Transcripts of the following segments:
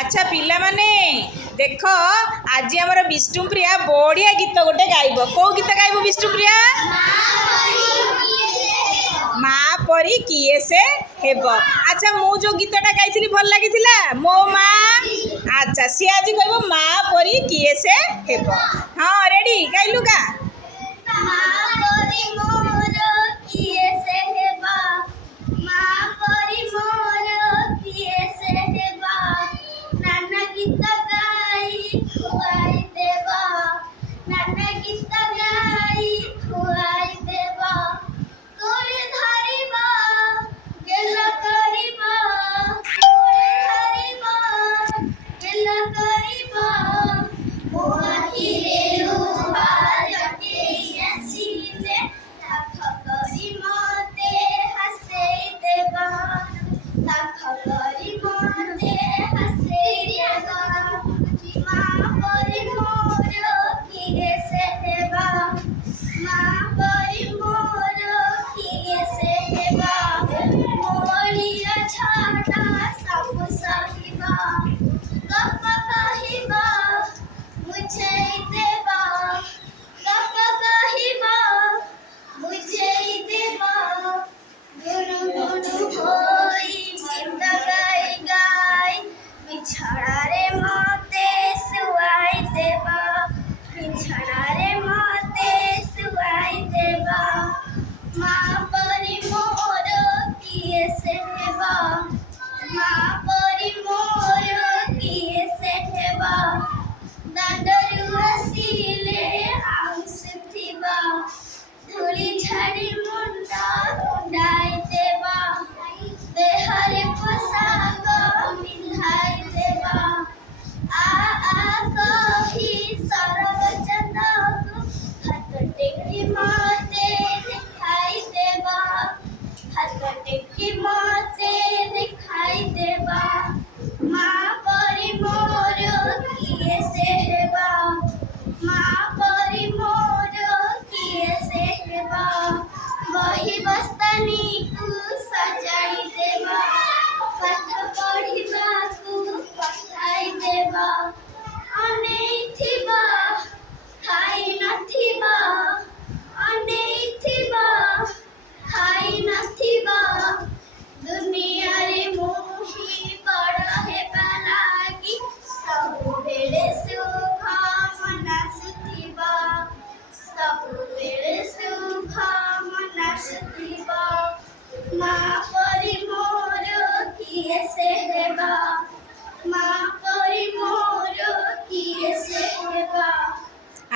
अच्छा पिला माने देख आज आमर विष्णुप्रिया बढ़िया गीत गोटे गाइब कौ गीत गाइब विष्णुप्रिया माँ परी किए से हेब। अच्छा मु जो गीतटा गाई भल लगी मो माँ अच्छा सी आज कह माँ परी किए से हेब। हाँ रेडी गाइलु का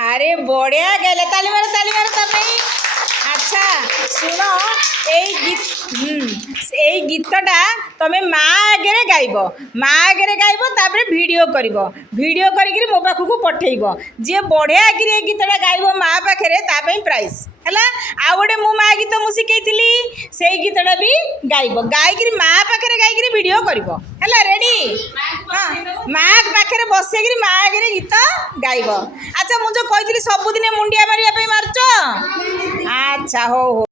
अरे बढ़िया गले ताली मारो तब। अच्छा सुन यही गीतटा तुम्हें माँ आगे गाइब माँ आगे गाइब तापर वीडियो कर मो पाखक पठेब जी बढ़िया ये गीतटा गाइब माँ पाखे प्राइज है। आ गए मु माँ गीत मुझे शिखी से गीतटा भी गाइब गायक माँ पाखे गायक वीडियो कर रेडी। हाँ माँ पाखे बस माँ आगे गीत गाइब। अच्छा मुझे कही सबुदिन मुंडिया मारे मार्च अच्छा हो।